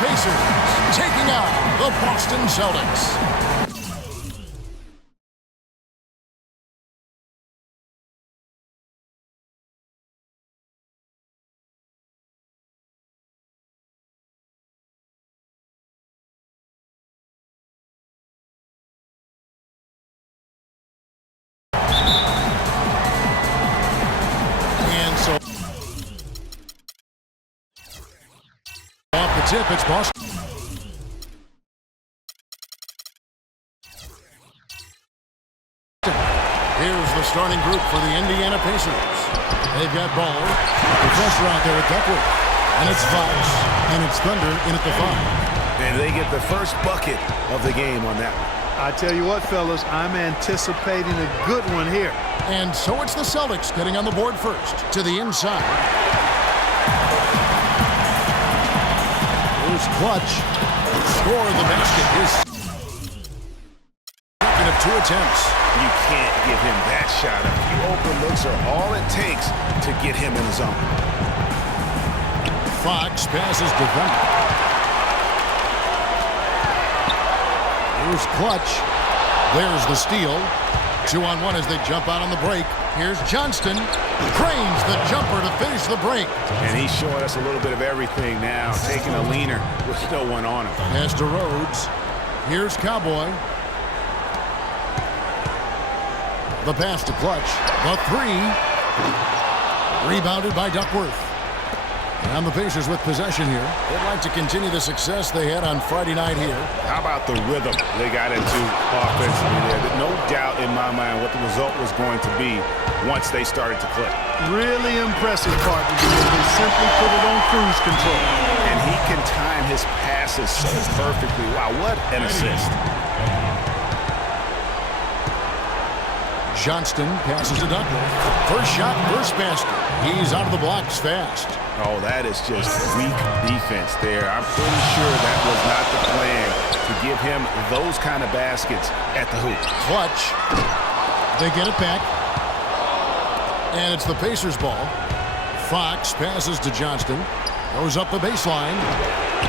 Pacers taking out the Boston Celtics. And so off the tip, it's Boston. Here's the starting group for the Indiana Pacers. They've got Baller, the pressure out there at Duckworth, and it's Fox, and it's Thunder in at the 5. And they get the first bucket of the game on that one. I tell you what, fellas, I'm anticipating a good one here. And so it's the Celtics getting on the board first to the inside. Here's Clutch. Score the basket. His second of 2 attempts. You can't give him that shot. A few open looks are all it takes to get him in the zone. Fox passes to Thunder. Here's Clutch. There's the steal. 2-on-1 as they jump out on the break. Here's Johnston. Cranes the jumper to finish the break. And he's showing us a little bit of everything now, taking a leaner with no one on him. Pass to Rhodes. Here's Cowboy. The pass to Clutch. The 3. Rebounded by Duckworth. And the Pacers with possession here. They'd like to continue the success they had on Friday night here. How about the rhythm they got into offensively there? There's no doubt in my mind what the result was going to be once they started to click. Really impressive part because they simply put it on cruise control. And he can time his passes so perfectly. Wow, what an assist. Johnston passes to Duckworth. First shot, first basket. He's out of the blocks fast. Oh, that is just weak defense there. I'm pretty sure that was not the plan to give him those kind of baskets at the hoop. Clutch. They get it back. And it's the Pacers ball. Fox passes to Johnston. Goes up the baseline.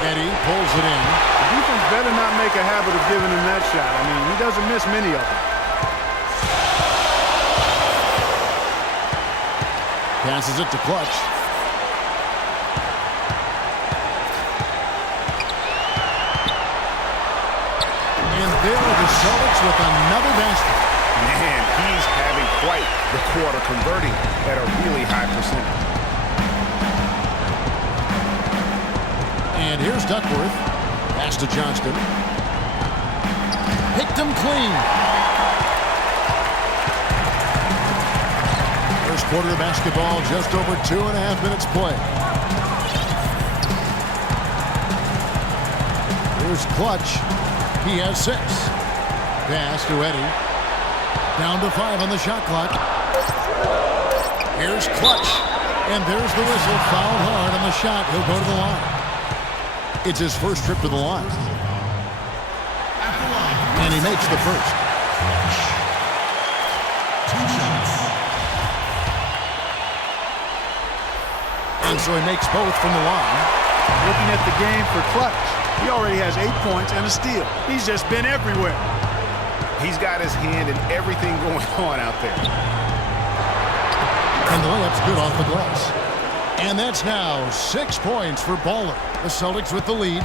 Eddie pulls it in. The defense better not make a habit of giving him that shot. I mean, he doesn't miss many of them. Passes it to Clutch. And there are the Celtics with another basket. Man, he's having quite the quarter, converting at a really high percentage. And here's Duckworth. Pass to Johnston. Picked him clean. First quarter of basketball, just over 2.5 minutes play. Here's Clutch. He has 6. Pass to Eddie. Down to 5 on the shot clock. Here's Clutch. And there's the whistle. Fouled hard on the shot. He'll go to the line. It's his first trip to the line. And he makes the first. 2 shots. And so he makes both from the line. Looking at the game for Clutch, he already has 8 points and a steal. He's just been everywhere. He's got his hand in everything going on out there. And the layup's good off the glass. And that's now 6 points for Baller. The Celtics with the lead.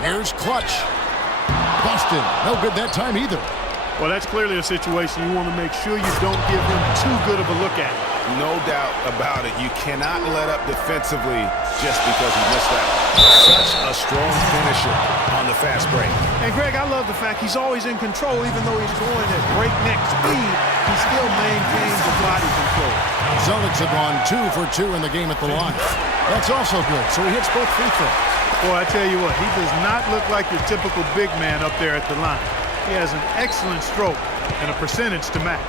Here's Clutch. Busted. No good that time either. Well, that's clearly a situation you want to make sure you don't give him too good of a look at it. No doubt about it. You cannot let up defensively just because he missed out. Such a strong finisher on the fast break. And, Greg, I love the fact he's always in control. Even though he's going at breakneck speed, he still maintains the body control. Celtics have gone 2 for 2 in the game at the line. That's also good, so he hits both free throws. Boy, I tell you what, he does not look like your typical big man up there at the line. He has an excellent stroke and a percentage to match.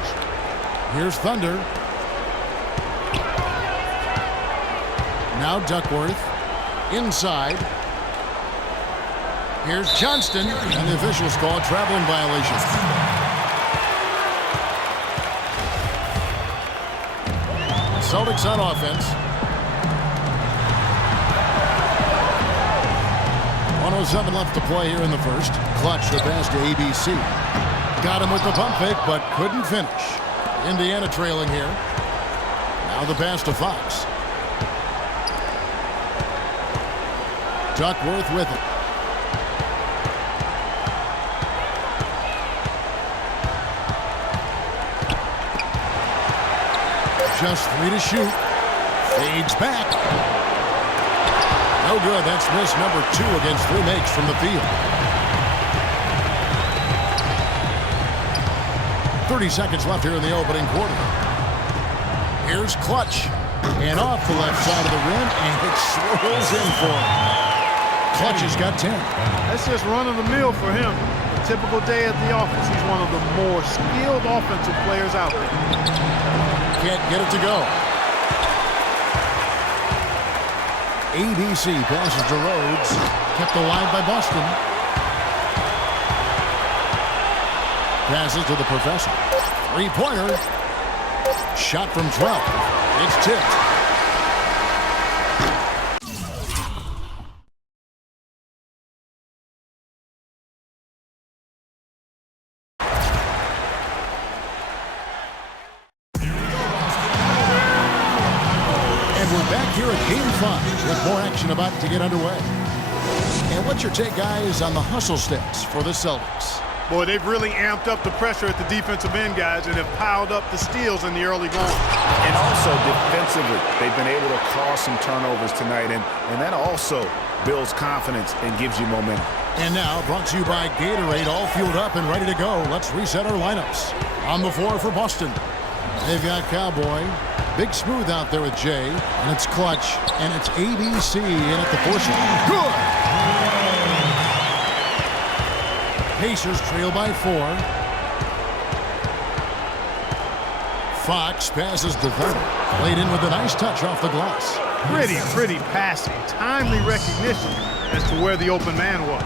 Here's Thunder. Now Duckworth. Inside. Here's Johnston. And the officials call a traveling violation. Celtics on offense. 1:07 left to play here in the first. Clutch the pass to ABC. Got him with the pump fake, but couldn't finish. Indiana trailing here. Now the pass to Fox. Duckworth with it. Just 3 to shoot. Fades back. No good. That's miss number 2 against 3 makes from the field. 30 seconds left here in the opening quarter. Here's Clutch. And off the left side of the rim, and it swirls in for him. Clutch has got 10. That's just run-of-the-mill for him. A typical day at the office. He's one of the more skilled offensive players out there. Can't get it to go. ABC passes to Rhodes. Kept alive by Boston. Passes to the professor. Three-pointer. Shot from 12. It's tipped. And we're back here at Game 5 with more action about to get underway. And what's your take, guys, on the hustle stats for the Celtics? Boy, they've really amped up the pressure at the defensive end, guys, and have piled up the steals in the early going. And also defensively, they've been able to cause some turnovers tonight, and that also builds confidence and gives you momentum. And now, brought to you by Gatorade, all fueled up and ready to go. Let's reset our lineups. On the floor for Boston, they've got Cowboy. Big Smooth out there with Jay, and it's Clutch, and it's ABC in at the force. Good! Pacers trail by 4. Fox passes to Thunder. Played in with a nice touch off the glass. Pretty passing. Timely recognition as to where the open man was.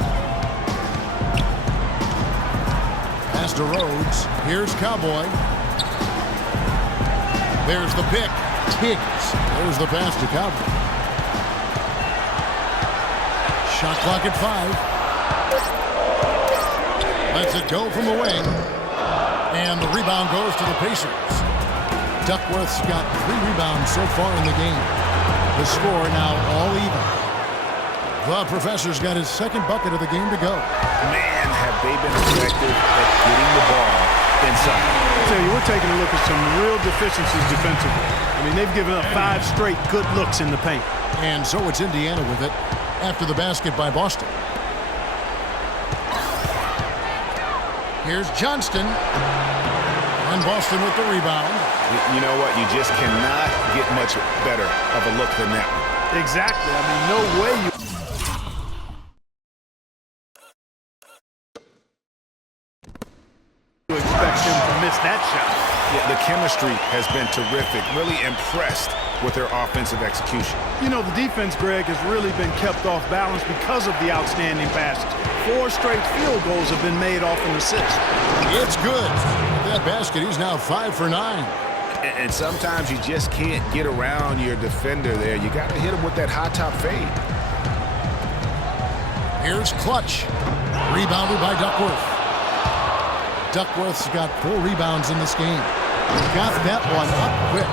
Pass to Rhodes. Here's Cowboy. There's the pick. Tiggs. There's the pass to Cowboy. Shot clock at 5. Lets it go from the wing. And the rebound goes to the Pacers. Duckworth's got 3 rebounds so far in the game. The score now all even. The professor's got his second bucket of the game to go. Man, have they been effective at getting the ball inside. I tell you, we're taking a look at some real deficiencies defensively. I mean, they've given up 5 straight good looks in the paint. And so it's Indiana with it after the basket by Boston. Here's Johnston. And Boston with the rebound. You know what? You just cannot get much better of a look than that. Exactly. I mean, no way you expect him to miss that shot. Yeah, the chemistry has been terrific. Really impressed with their offensive execution. You know, the defense, Greg, has really been kept off balance because of the outstanding passes. 4 straight field goals have been made off an assist. It's good. That basket, he's now 5 for 9. And sometimes you just can't get around your defender there. You got to hit him with that high top fade. Here's Clutch. Rebounded by Duckworth. Duckworth's got 4 rebounds in this game. Got that one up quick.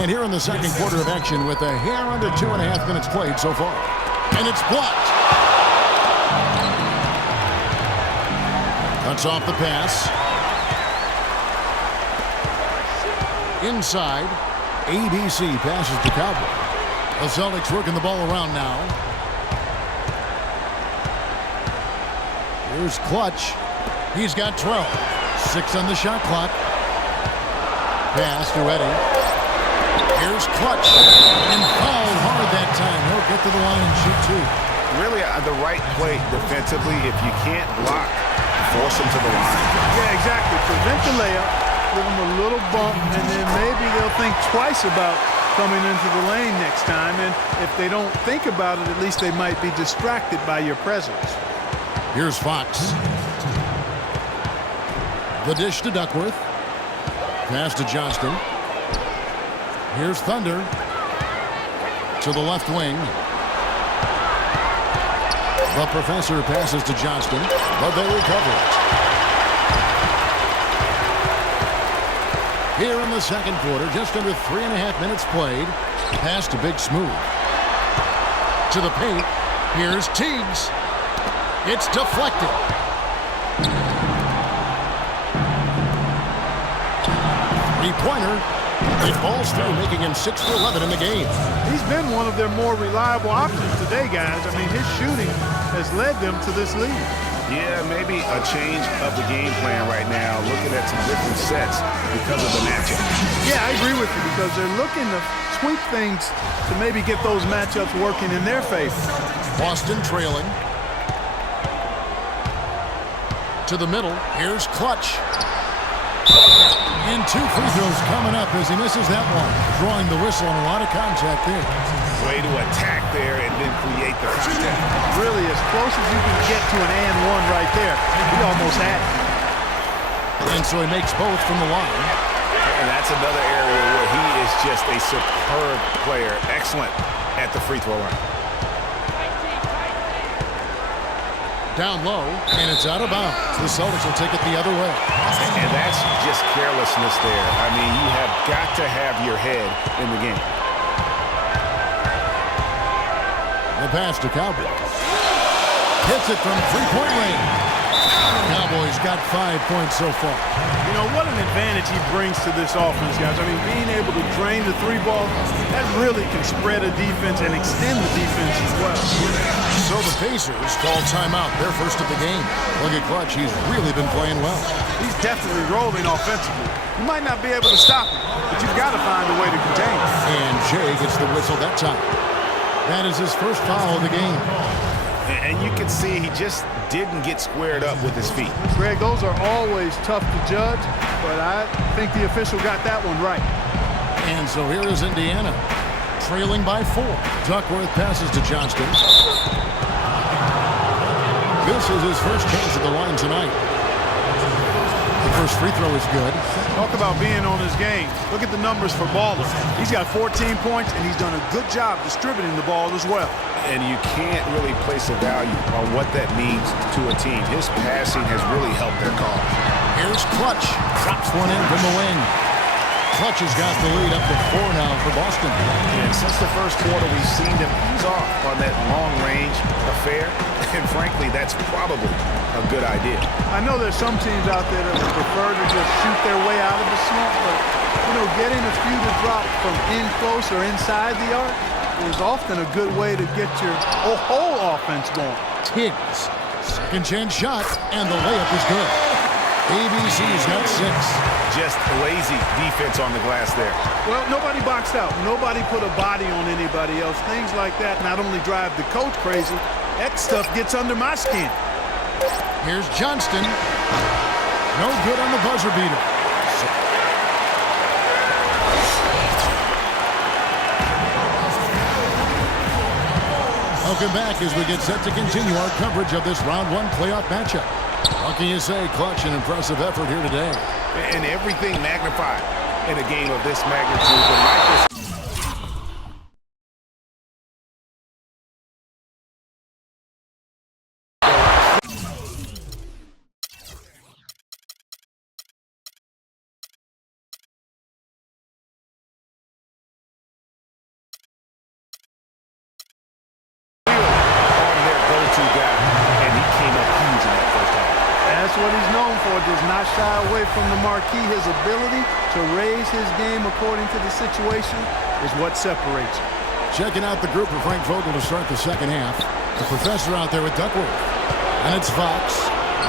And here in the second quarter of action with a hair under 2.5 minutes played so far. And it's blocked. Cuts off the pass. Inside, ABC passes to Cowboy. The Celtics working the ball around now. Here's Clutch. He's got 12. 6 on the shot clock. Pass to Eddie. Here's Clutch. And fouled hard that time. He'll get to the line and shoot 2. Really the right play defensively. If you can't block, force him to the line. Yeah, exactly. Prevent the layup, give them a little bump, and then maybe they'll think twice about coming into the lane next time. And if they don't think about it, at least they might be distracted by your presence. Here's Fox. The dish to Duckworth. Pass to Johnston. Here's Thunder. To the left wing. The professor passes to Johnston, but they recover it. Here in the second quarter, just under 3.5 minutes played. Pass to Big Smooth. To the paint. Here's Teagues. It's deflected. Three-pointer. It falls through, making him 6 for 11 in the game. He's been one of their more reliable options today, guys. I mean, his shooting has led them to this lead. Yeah, maybe a change of the game plan right now, looking at some different sets because of the matchup. Yeah, I agree with you because they're looking to tweak things to maybe get those matchups working in their favor. Boston trailing. To the middle. Here's Clutch. And 2 free throws coming up as he misses that one. Drawing the whistle and a lot of contact there. Way to attack there and then create the contact. Really as close as you can get to an and one right there. He almost had it. And so he makes both from the line. And that's another area where he is just a superb player. Excellent at the free throw line. Down low, and it's out of bounds. The Celtics will take it the other way. And that's just carelessness there. I mean, you have got to have your head in the game. The pass to Cowboys. Hits it from three-point range. Cowboys got 5 points so far. You know, what an advantage he brings to this offense, guys. I mean, being able to drain the three ball, that really can spread a defense and extend the defense as well. So the Pacers call timeout. They're first of the game. Look at Clutch. He's really been playing well. He's definitely rolling offensively. You might not be able to stop him, but you've got to find a way to contain him. And Jay gets the whistle that time. That is his first foul of the game. And you can see he just didn't get squared up with his feet. Greg, those are always tough to judge, but I think the official got that one right. And so here is Indiana, trailing by 4. Duckworth passes to Johnston. This is his first chance at the line tonight. The first free throw is good. Talk about being on his game. Look at the numbers for Baller. He's got 14 points, and he's done a good job distributing the ball as well. And you can't really place a value on what that means to a team. His passing has really helped their cause. Here's Clutch. Drops one in from the wing. Clutch has got the lead up to 4 now for Boston. And since the first quarter, we've seen them ease off on that long-range affair. And frankly, that's probably a good idea. I know there's some teams out there that would prefer to just shoot their way out of the slump, but, you know, getting a few to drop from in close or inside the arc is often a good way to get your whole offense going. Teagues. Second chance shot, and the layup is good. ABC's got 6. Just lazy defense on the glass there. Well, nobody boxed out. Nobody put a body on anybody else. Things like that not only drive the coach crazy, that stuff gets under my skin. Here's Johnston. No good on the buzzer beater. Welcome back as we get set to continue our coverage of this round 1 playoff matchup. What can you say? Clutch, an impressive effort here today. And everything magnified in a game of this magnitude. What he's known for, does not shy away from the marquee. His ability to raise his game according to the situation is what separates him. Checking out the group for Frank Vogel to start the second half. The professor out there with Duckworth. And it's Fox.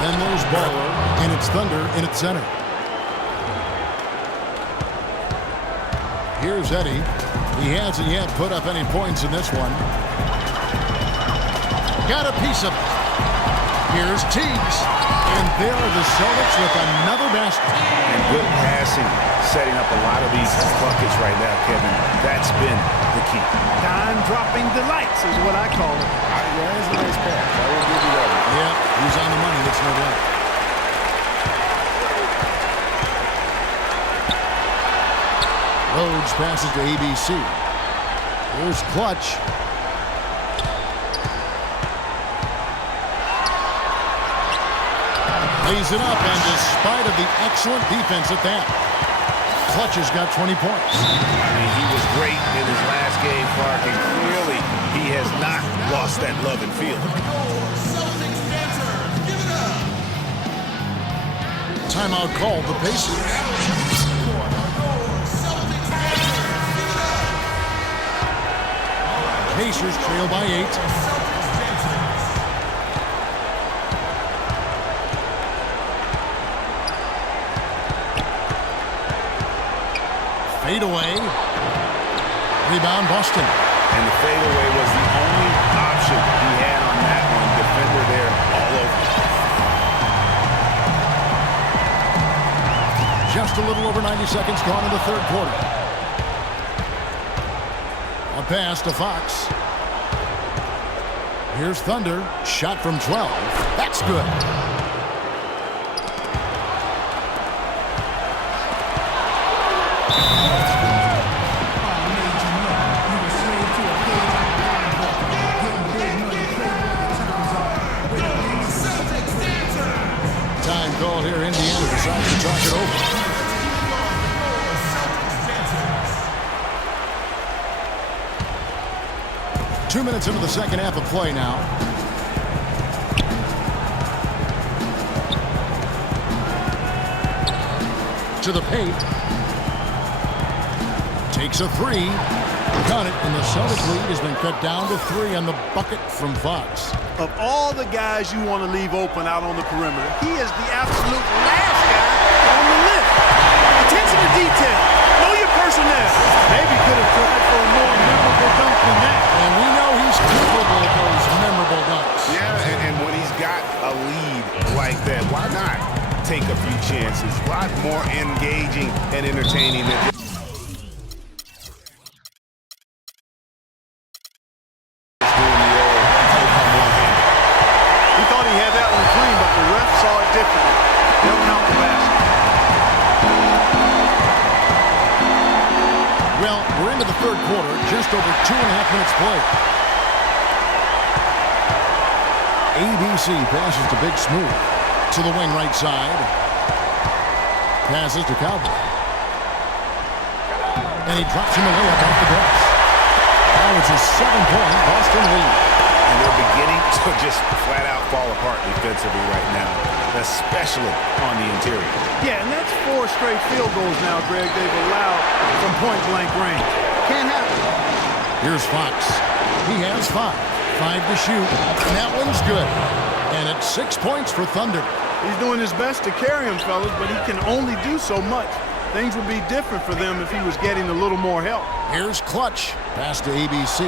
Then there's Baller. And it's Thunder in its center. Here's Eddie. He hasn't yet put up any points in this one. Got a piece of it. Here's Teagues. And there are the Celtics with another basket. And good passing, setting up a lot of these buckets right now, Kevin. That's been the key. Time-dropping delights is what I call it. Yeah, that's a nice pass. I will give you that one. Yeah, he's on the money, that's no doubt. Rhodes passes to ABC. Here's Clutch. Lays it up, and despite of the excellent defense at that, Clutch has got 20 points. I mean, he was great in his last game, Clark, and clearly he has not lost that love and feeling. Timeout called the Pacers. Pacers trail by 8. Fade away. Rebound Boston. And the fadeaway was the only option he had on that one. Defender there all over. Just a little over 90 seconds gone in the third quarter. A pass to Fox. Here's Thunder. Shot from 12. That's good. Time call here. Indiana decides to talk it over. 2 minutes into the second half of play now. To the paint. Takes a three. Got it, and the Celtics lead has been cut down to 3 on the bucket from Fox. Of all the guys you want to leave open out on the perimeter, he is the absolute last guy on the list. Attention to detail. Know your personnel. Maybe could have tried for a more memorable dunk than that. And we know he's capable of those memorable dunks. Yeah, and when he's got a lead like that, why not take a few chances? A lot more engaging and entertaining than just doing the old come one-handed. He thought he had that one clean, but the ref saw it differently. They'll count the basket. Well, we're into the third quarter, just over 2.5 minutes played. ABC passes to Big Smooth. To the wing right side. Passes to Cowboy. And he drops him a layup off the glass. Now it's a 7-point Boston lead. And they're beginning to just flat out fall apart defensively right now, especially on the interior. Yeah, and that's 4 straight field goals now, Greg, they've allowed from point-blank range. Can't happen. Here's Fox. He has 5. 5 to shoot. And that one's good. And it's 6 points for Thunder. He's doing his best to carry him, fellas, but he can only do so much. Things would be different for them if he was getting a little more help. Here's Clutch. Pass to ABC.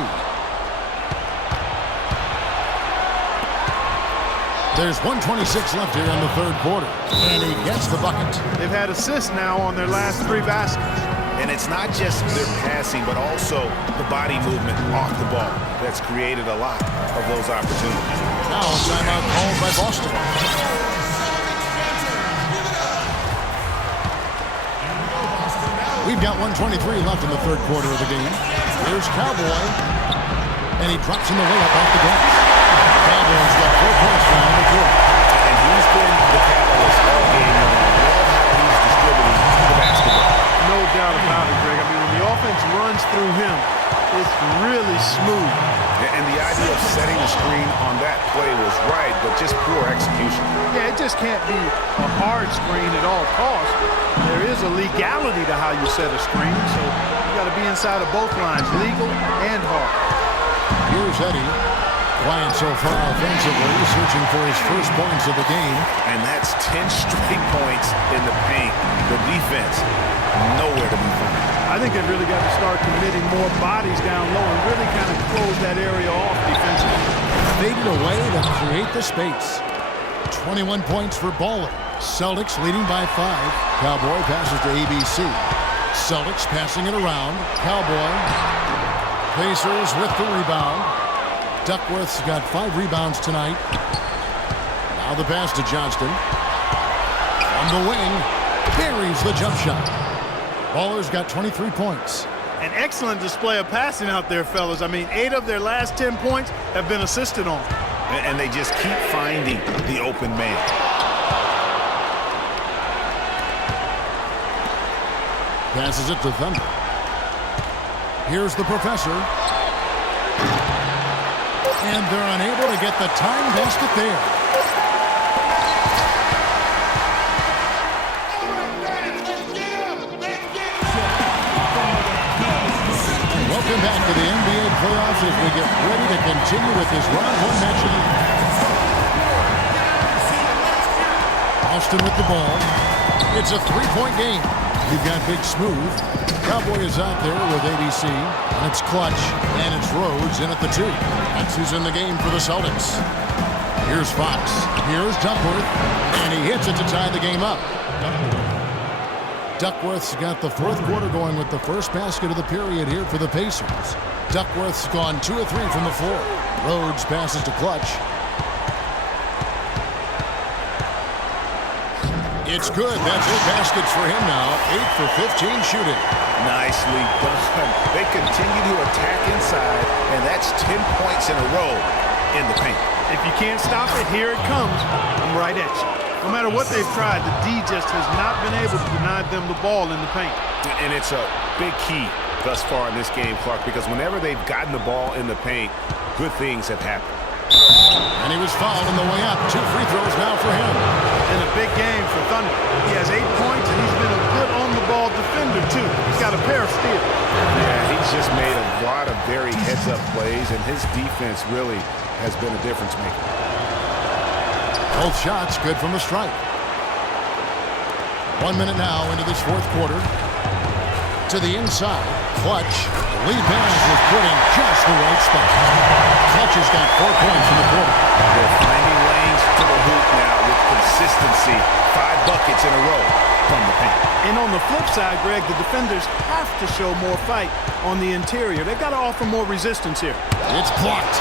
There's 1:26 left here in the third quarter. And he gets the bucket. They've had assists now on their last 3 baskets. And it's not just their passing, but also the body movement off the ball that's created a lot of those opportunities. Now a timeout called by Boston. We've got 1:23 left in the third quarter of the game. Here's Cowboy. And he drops in the layup off the glass. Cowboy's got 4 points now in the quarter. And he's been the catalyst all game long. Love how he's distributing the basketball. No doubt about it, Greg. I mean, when the offense runs through him, it's really smooth. And the idea of setting a screen on that play was right, but just poor execution. Yeah, it just can't be a hard screen at all costs. There is a legality to how you set a screen, so you got to be inside of both lines, legal and hard. Here's Eddie. Quiet so far offensively, searching for his first points of the game. And that's 10 straight points in the paint. The defense, nowhere to be found. I think they've really got to start committing more bodies down low and really kind of close that area off defensively. Faded away to create the space. 21 points for Baller. Celtics leading by 5. Cowboy passes to ABC. Celtics passing it around. Cowboy. Pacers with the rebound. Duckworth's got 5 rebounds tonight. Now the pass to Johnston. From the wing. Buries the jump shot. Baller's got 23 points. An excellent display of passing out there, fellas. I mean, 8 of their last 10 points have been assisted on. And they just keep finding the open man. Passes it to Thunder. Here's the professor. And they're unable to get the time basket there. And welcome back to the NBA playoffs as we get ready to continue with this round one matchup. Austin with the ball. It's a three-point game. You've got Big Smooth. Cowboy is out there with ABC. And it's Clutch. And it's Rhodes in at the 2. That's who's in the game for the Celtics. Here's Fox. Here's Duckworth. And he hits it to tie the game up. Duckworth's got the fourth quarter going with the first basket of the period here for the Pacers. Duckworth's gone 2 of 3 from the floor. Rhodes passes to Clutch. It's good. That's 8 baskets for him now. 8 for 15 shooting. Nicely done. They continue to attack inside, and that's 10 points in a row in the paint. If you can't stop it, here it comes. I'm right at you. No matter what they've tried, the D just has not been able to deny them the ball in the paint. And it's a big key thus far in this game, Clark, because whenever they've gotten the ball in the paint, good things have happened. And he was fouled on the way up. 2 free throws now for him. In a big game for Thunder. He has 8 points, and he's been a good on-the-ball defender, too. He's got a pair of steals. Yeah, he's just made a lot of very heads-up plays, and his defense really has been a difference maker. Both shots good from the stripe. 1 minute now into this fourth quarter. To the inside. Clutch. Lead pass was put in just the right spot. Clutch has got 4 points in the quarter. They're finding lanes to the hoop now with consistency. 5 buckets in a row from the paint. And on the flip side, Greg, the defenders have to show more fight on the interior. They've got to offer more resistance here. It's blocked.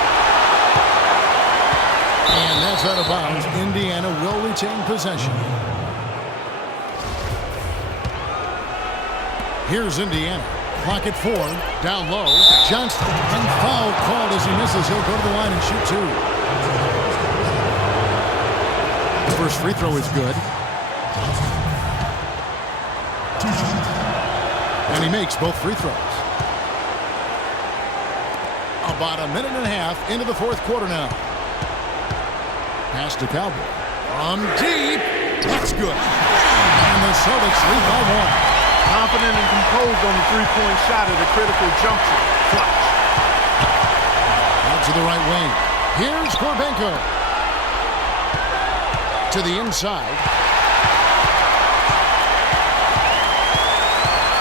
And that's out of bounds. Indiana will retain possession. Here's Indiana. Clock at 4. Down low. Johnston. And foul called as he misses. He'll go to the line and shoot 2. The first free throw is good. And he makes both free throws. About a minute and a half into the fourth quarter now. Pass to Cowboy. From deep. That's good. And the Celtics lead by 1. Confident and composed on the three-point shot at a critical juncture. Clutch. Out to the right wing. Here's Korbenko. To the inside.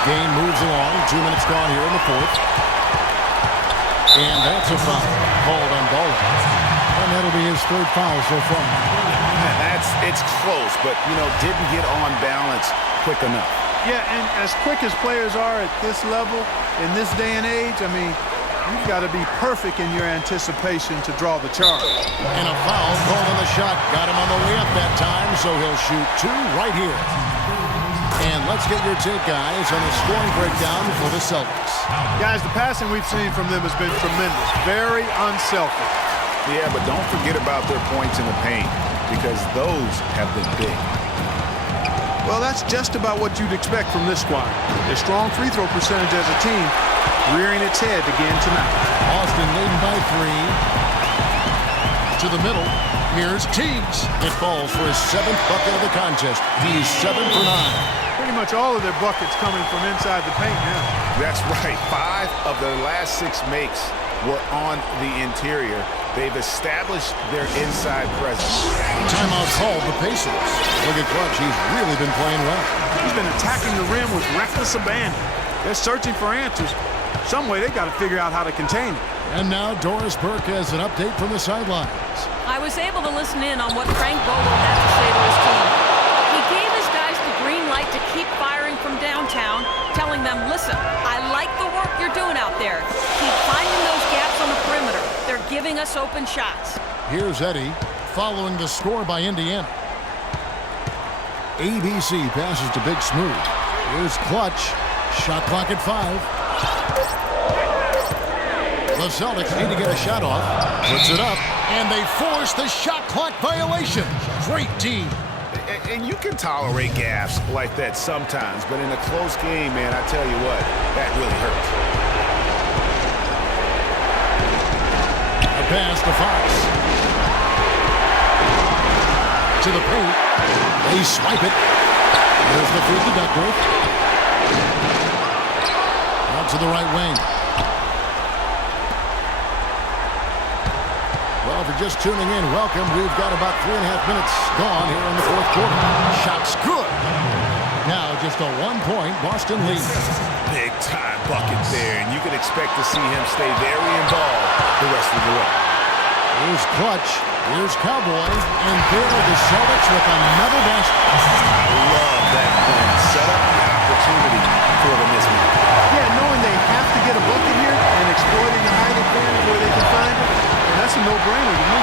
Game moves along. 2 minutes gone here in the fourth. And that's a foul called on Baldwin. And that'll be his 3rd foul so far. It's close, but, didn't get on balance quick enough. Yeah, and as quick as players are at this level, in this day and age, I mean, you've got to be perfect in your anticipation to draw the charge. And a foul called on the shot. Got him on the way up that time, so he'll shoot 2 right here. And let's get your take, guys, on the scoring breakdown for the Celtics. Guys, the passing we've seen from them has been tremendous. Very unselfish. Yeah, but don't forget about their points in the paint, because those have been big. Well, that's just about what you'd expect from this squad. A strong free throw percentage as a team, rearing its head again tonight. Austin leading by 3. To the middle. Here's Teagues. It falls for his 7th bucket of the contest. He's 7 for 9. Pretty much all of their buckets coming from inside the paint now. That's right. 5 of their last 6 makes were on the interior. They've established their inside presence. Timeout called the Pacers. Look at Clutch. He's really been playing well. He's been attacking the rim with reckless abandon. They're searching for answers. Some way they got to figure out how to contain it. And now Doris Burke has an update from the sidelines. I was able to listen in on what Frank Vogel had to say to his team. He gave his guys the green light to keep firing from downtown, telling them, listen, I like the work you're doing out there. Keep finding those gaps on the perimeter. They're giving us open shots. Here's Eddie following the score by Indiana. ABC passes to Big Smooth. Here's Clutch. Shot clock at 5. The Celtics need to get a shot off. Puts it up, and they force the shot clock violation. Great team. And you can tolerate gaffes like that sometimes, but in a close game, man, I tell you what, that really hurts. A pass to Fox. To the paint. They swipe it. There's the feed to Duckworth. Out to the right wing. Well, if you're just tuning in, welcome. We've got about 3.5 minutes gone here in the fourth quarter. Shot's good. Now just a 1-point Boston lead. Big-time bucket there, and you can expect to see him stay very involved the rest of the way. Here's Clutch. Here's Cowboy. And there are the Celtics with another basket. I love that plan. Set up the opportunity for the mismatch. Yeah, knowing they have to get a bucket here and exploiting the height advantage where they can find it, and that's a no-brainer to me.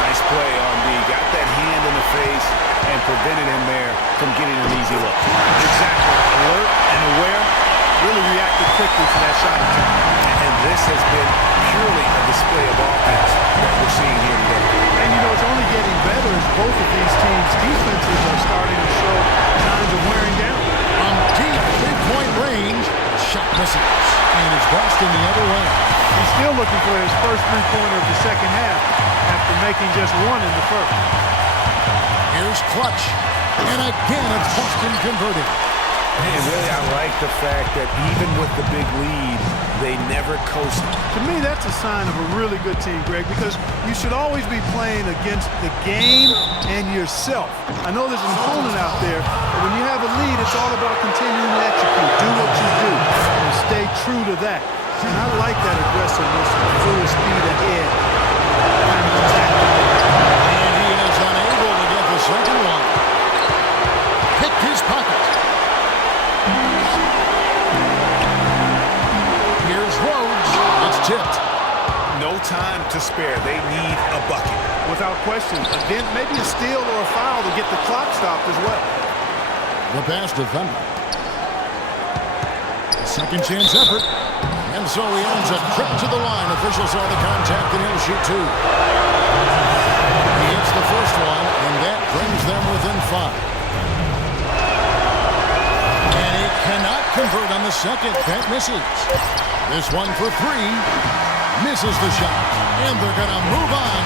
Nice play on D. Got that hand in the face and prevented him there from getting an easy look. Exactly. Alert and aware. Really reacted quickly to that shot attempt. And this has been purely a display of offense that we're seeing here today. And, you know, it's only getting better as both of these teams' defenses are starting to show signs of wearing down. On deep three-point range, shot misses. And it's Boston the other way. He's still looking for his first three-pointer of the second half after making just one in the first. Here's Clutch. And again, it's Boston converted. And really, I like the fact that even with the big lead, they never coasted. To me, that's a sign of a really good team, Greg, because you should always be playing against the game and yourself. I know there's an opponent out there, but when you have a lead, it's all about continuing to execute. Do what you do and stay true to that. And I like that aggressiveness, full speed ahead. And he is unable to get the second one. Picked his pocket. Here's Rhodes. It's tipped. No time to spare. They need a bucket. Without question. Again, maybe a steal or a foul to get the clock stopped as well. The pass to Thunder. Second chance effort. And so he ends a trip to the line. Officials saw the contact and he'll shoot two. He hits the first one, and that brings them within 5. And he cannot convert on the second. That misses. This one for 3. Misses the shot. And they're going to move on